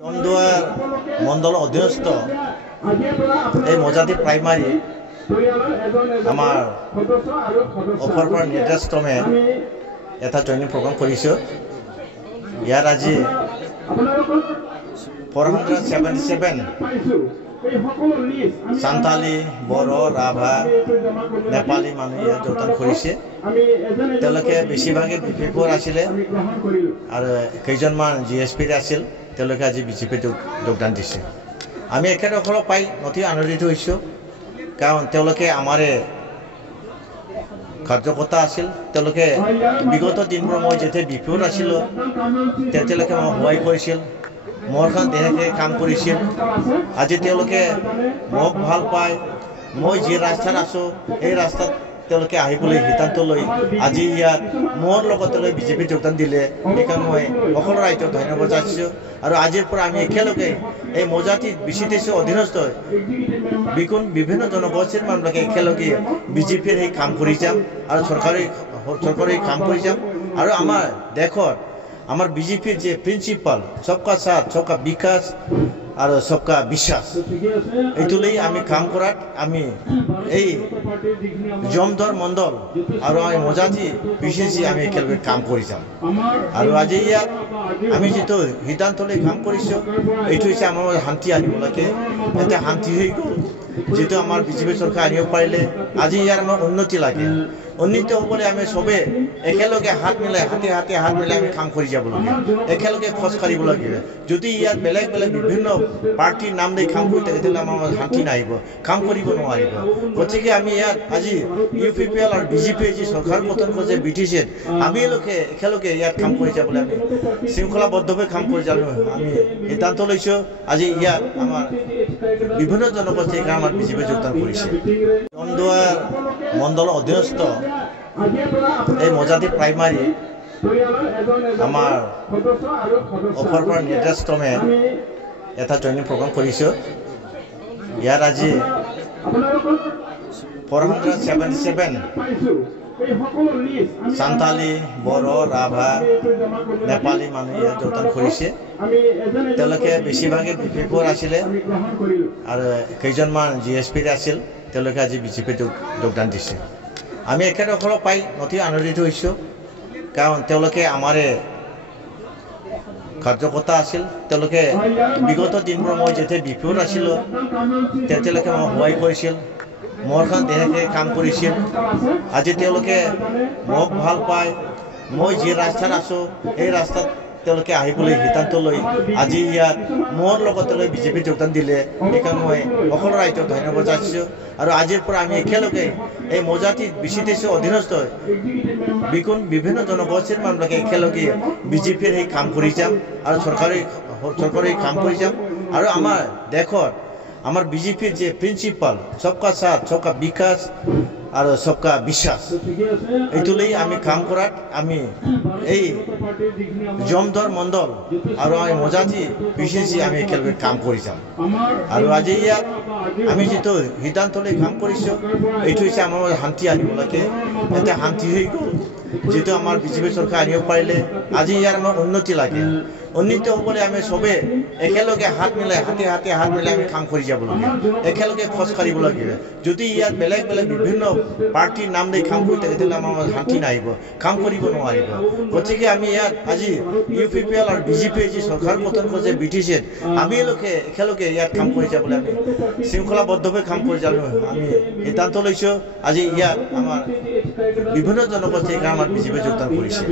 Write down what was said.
জমদুয়ার মণ্ডল অধীনস্থ এই মজাতি প্রাইমারি আমার অফারপাড়া নির্দেশক্রমে এটা ট্রেনিং প্রোগ্রাম করেছে। ইয়ার আজি 477 সান্তালি, বড়ো, রাভা, নেপালী মানুহ ইয়াত যোগদান কৰিছে। তেওঁলোকে বেছিভাগে বিজেপিৰ আছিলে আৰু কেইজনমান GSPৰ আছিল। তেওঁলোকে আজি বিজেপিত যোগদান দিছে। আমি একেসকলক পাই অতি আনন্দিত হৈছোঁ, কাৰণ তেওঁলোকে আমাৰে কাৰ্যকৰ্তা আছিল। তেওঁলোকে বিগত দিনবোৰ মই যেতিয়া বিপিঅ'ত আছিলোঁ তেতিয়ালৈকে মই সহায় কৰিছিল, মোৰ কাৰণে দেহে কাম কৰিছিল। আজি তেওঁলোকে মোক ভাল পায়। মই যি ৰাস্তাত আছোঁ এই ৰাস্তাত তেওঁলোকে আহিবলৈ সিদ্ধান্ত লৈ আজি ইয়াত মোৰ লগতে লৈ বিজেপিত যোগদান দিলে। সেইকাৰণে মই সকলো ৰাইজক ধন্যবাদ যাচিছোঁ। আৰু আজিৰ পৰা আমি একেলগে এই মজাতি BCTC অধীনস্থ বিভিন্ন জনগোষ্ঠীৰ মানুহবিলাকে একেলগে বিজেপিৰ সেই কাম কৰি যাম আৰু চৰকাৰী কাম কৰি যাম। আৰু আমাৰ দেশত আমার বিজেপির যে প্রিন্সিপাল সবকা সাথ, সবকা বিকাশ আর সবকা বিশ্বাস, এইটোলেই আমি কাম করাত আমি এই জমদুয়ার মণ্ডল আর আমি মজাতি BCTC আমি একেলগে কাম কৰি যাম। আৰু আজি ইয়াত আমি যেটো সিদ্ধান্ত লৈ কাম কৰিছোঁ এইটো হৈছে আমাৰ শান্তি আনিব লাগে। এতিয়া শান্তি হৈ গ'ল, যেটো আমাৰ বিজেপি চৰকাৰ আনিব পাৰিলে। আজি ইয়াৰ আমাৰ উন্নতি লাগে। উন্নতি হ'বলৈ আমি চবে একেলগে হাত মিলাই হাত মিলাই আমি কাম কৰি যাব লাগে, একেলগে খোজ কাঢ়িব লাগে। যদি ইয়াত বেলেগ বেলেগ বিভিন্ন পাৰ্টিৰ নাম দি কাম কৰি থাকে তেতিয়াহ'লে আমাৰ শান্তি নাহিব, কাম কৰিব নোৱাৰিব। গতিকে আমি ইয়াত আজি UPPL আৰু BJP যি চৰকাৰ গঠন কৰিছে BTCত, আমি একেলগে ইয়াত কাম কৰি যাবলৈ আমি শৃংখলাবদ্ধভাৱে কাম কৰি যাবলৈ আমি সিদ্ধান্ত লৈছোঁ। আজি ইয়াত আমাৰ বিভিন্ন জনগোষ্ঠীৰ আমাৰ BJP যোগদান কৰিছে। জমদুয়ার মণ্ডল অধীনস্থ এই মজাতি প্রাইমারি আমার অফারপাড়া নির্দেশক্রমে এটা ট্রেনিং প্রোগ্রাম করেছে। ইয়ার আজি 477 সান্তালি, বড়ো, রাভা, নেপালী মানুহ ইয়াত যোগদান কৰিছে। তেওঁলোকে বেছিভাগে বিজেপিৰ আছিলে আৰু কেইজনমান GSPৰ আছিল। তেওঁলোকে আজি বিজেপিত যোগদান দিছে। আমি একেসকলক পাই অতি আনন্দিত হৈছোঁ, কাৰণ তেওঁলোকে আমাৰে কাৰ্যকৰ্তা আছিল। তেওঁলোকে বিগত দিনবোৰ মই যেতিয়া বিপিঅ'ত আছিলোঁ তেতিয়ালৈকে মই সহায় কৰিছিল, মোৰ কাৰণে দেহে কাম কৰিছিল। আজি তেওঁলোকে মোক ভাল পায়। মই যি ৰাস্তাত আছোঁ এই ৰাস্তাত তেওঁলোকে আহিবলৈ সিদ্ধান্ত লৈ আজি ইয়াত মোৰ লগতে লৈ বিজেপিত যোগদান দিলে। সেইকাৰণে মই সকলো ৰাইজক ধন্যবাদ যাচিছোঁ। আৰু আজিৰ পৰা আমি একেলগে এই মজাতি BCTC অধীনস্থ বিভিন্ন জনগোষ্ঠীৰ মানুহবিলাকে একেলগে বিজেপিৰ সেই কাম কৰি যাম আৰু চৰকাৰী কাম কৰি যাম। আৰু আমাৰ দেশত আমার বিজেপির যে প্রিন্সিপাল সবকা সাথ, সবকা বিকাশ আর সবকা বিশ্বাস, এইটোলেই আমি কাম করাত আমি এই জমদুয়ার মণ্ডল আর আমি মজাতি BCTC আমি একেলগে কাম কৰি যাম। আৰু আজি ইয়াত আমি যেটো সিদ্ধান্ত লৈ কাম কৰিছোঁ এইটো হৈছে আমাৰ শান্তি আনিব লাগে। এতিয়া শান্তি হৈ গ'ল, যেটো আমাৰ বিজেপি চৰকাৰ আনিব পাৰিলে। আজি ইয়াৰ আমাৰ উন্নতি লাগে। উন্নতি হ'বলৈ আমি চবে একেলগে হাত মিলাই হাত মিলাই আমি কাম কৰি যাব লাগে, একেলগে খোজ কাঢ়িব লাগে। যদি ইয়াত বেলেগ বেলেগ বিভিন্ন পাৰ্টিৰ নাম দি কাম কৰি থাকে তেতিয়াহ'লে আমাৰ শান্তি নাহিব, কাম কৰিব নোৱাৰিব। গতিকে আমি ইয়াত আজি UPPL আৰু BJP যি চৰকাৰ গঠন কৰিছে BTCত, আমি একেলগে ইয়াত কাম কৰি যাবলৈ আমি শৃংখলাবদ্ধভাৱে কাম কৰি যাবলৈ আমি সিদ্ধান্ত লৈছোঁ। আজি ইয়াত আমাৰ বিভিন্ন জনগোষ্ঠীৰ আমাৰ BJP যোগদান কৰিছে।